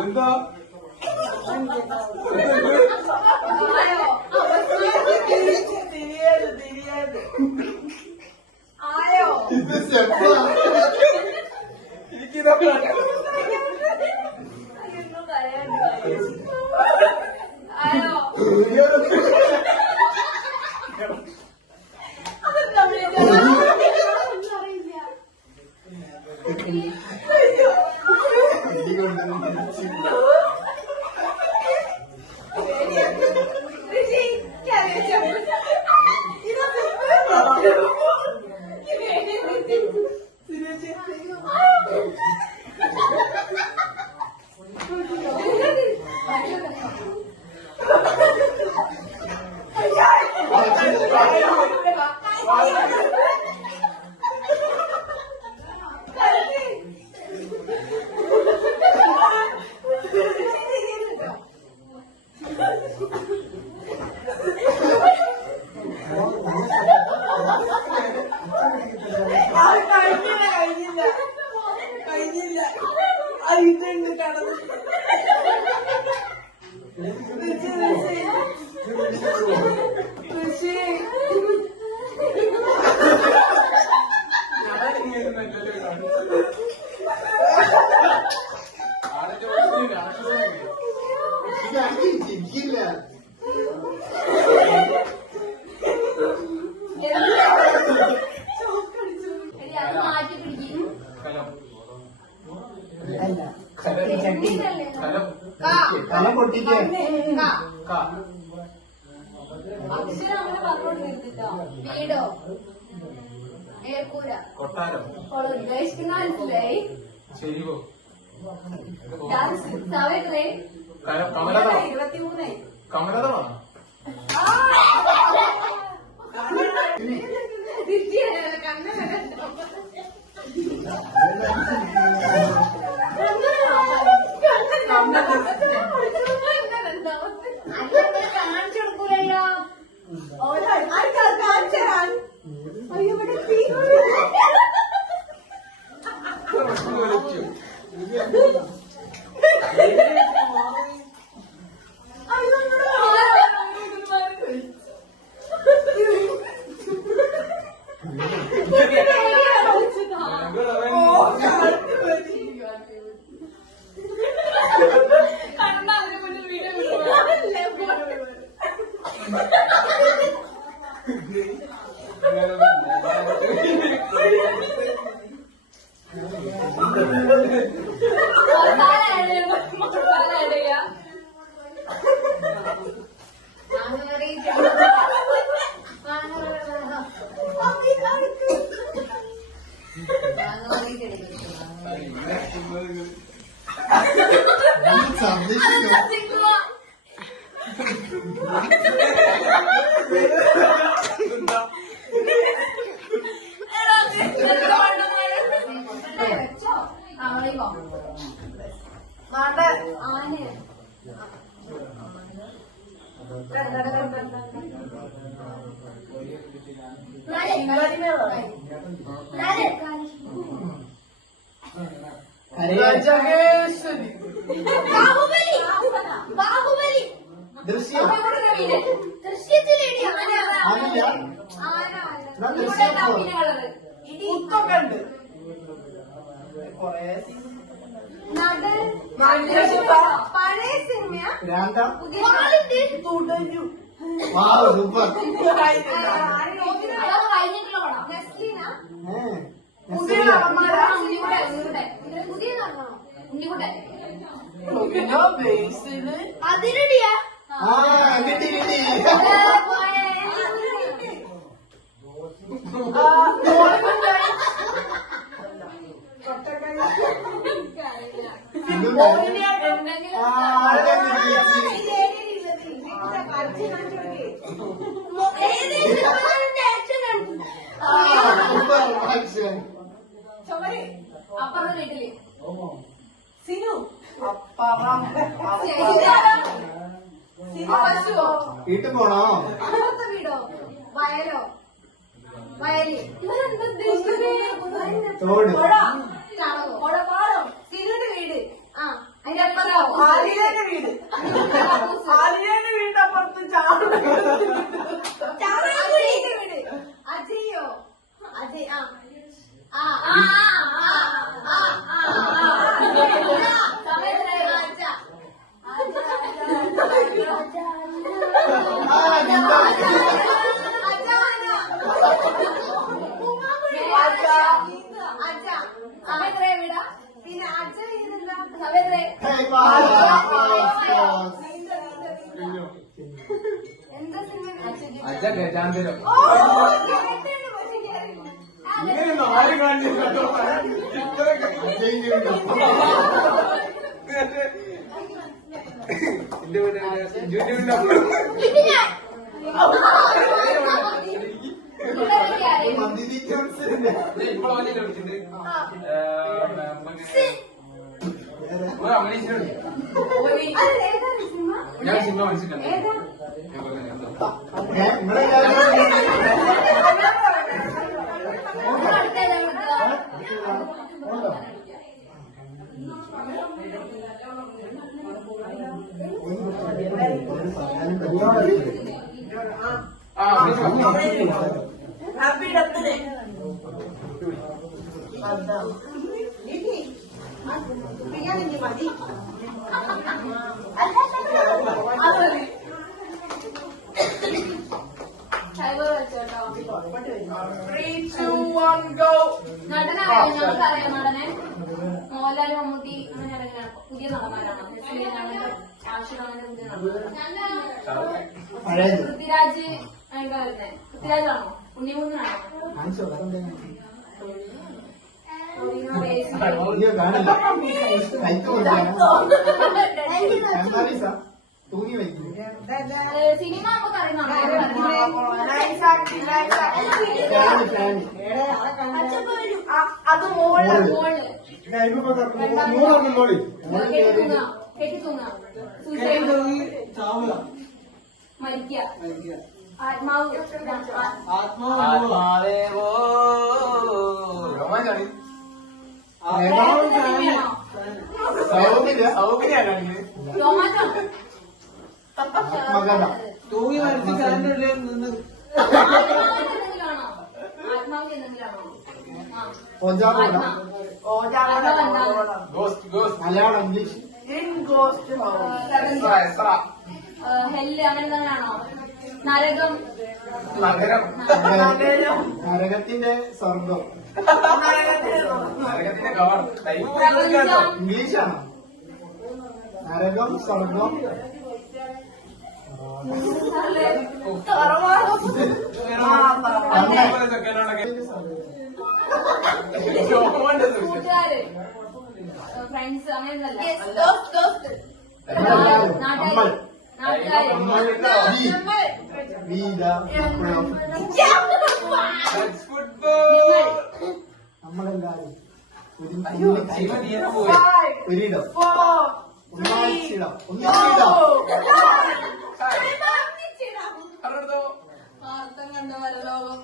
എന്താ ഇത് എനിക്കിതൊക്കെ കലം പൊട്ടിക്കോ അക്ഷരം അങ്ങനെ പറഞ്ഞോണ്ടിരുത്തിട്ടോ. വീടോ ഏർക്കൂര കൊട്ടാരം ഉദ്ദേശിക്കുന്ന മനസ്സിലായി. ശരിയോ സാവിത്രി 23 കമലതമാണ്. കാണിച്ചെടുക്കൂലല്ലോ. പഴയ സിനിമ തുടരും. അതിരടിയാ അപ്പുറത്തെ വീട്ടില് സിനു വീട്ടിൽ പോണോ? അപ്പുറത്തെ വീടോ വയലോ വയലി ഇവരെന്താ ഉദ്ദേശിക്കുന്നത്? തോട്. പാടം. സിനുവിന്റെ വീട്. ആ അതിന്റെ അപ്പുറം ആലിയേന്റെ വീട്. ആലിയേന്റെ വീടിന്റെ അപ്പുറത്ത് അജയിന്റെ വീട്. അജയോ അജയ്. ആ ആ ആ ആ പിന്നെ അജ എന്താ സിനിമ? അച്ഛ ഗജാന്തരം. ഓ ഇങ്ങനെയൊന്നും ആരും കാണിച്ചില്ല. എന്റെ വീട് ജുജുവിന്റെ അപ്പുറം. ഇപ്പൊ വന്നിട്ട് വിളിച്ചിട്ടുണ്ട്. അങ്ങനെ ഞാൻ സിനിമ മനസ്സിലുണ്ട്. ഹാപ്പി ഡെത്തിന് മതി. നടനറിയാം നടനെ മോഹൻലാൽ മമ്മൂട്ടി അങ്ങനെ അറിയാം. പുതിയ നടന്മാരാണ്. ആവശ്യമാണ് പുതിയ നടന്മാർ. പൃഥ്വിരാജ് അതിന്റെ വരുന്നത്. പൃഥ്വിരാജാണോ ഉണ്ണിമൂന്നാണോ? തൂങ്ങി വയ്ക്കും. സിനിമ നമുക്ക് അറിയുന്നോ? അത് മോള് മോള് കെട്ടി തൂങ്ങാം. മരിക്കുക. ആത്മാവ് ആത്മാവേവോ രോമാഞ്ചാണ്. സൗകര്യാണ് രോമാഞ്ചാണ്. തൂങ്ങി വരച്ച് കാലിന്റെ നിന്ന് എന്തെങ്കിലാണോ? ആത്മാവിൽ എന്തെങ്കിലാണോ? മലയാളം ഇംഗ്ലീഷ് ഹെല്ല് അങ്ങനെ തന്നെയാണോ? നരകം. നഗരം. നരകത്തിന്റെ സ്വർഗം നരകത്തിന്റെ കവർ. പ്രപഞ്ചം. ഇംഗ്ലീഷാണോ? നരകം സ്വർഗം കൂട്ടുകാര് ഫ്രണ്ട്സ് അങ്ങനെയൊന്നല്ല. വീത നമ്മളെല്ലാരും ഒരിടം ഒന്നിച്ചിടം വാർത്തം കണ്ട വരലോകം.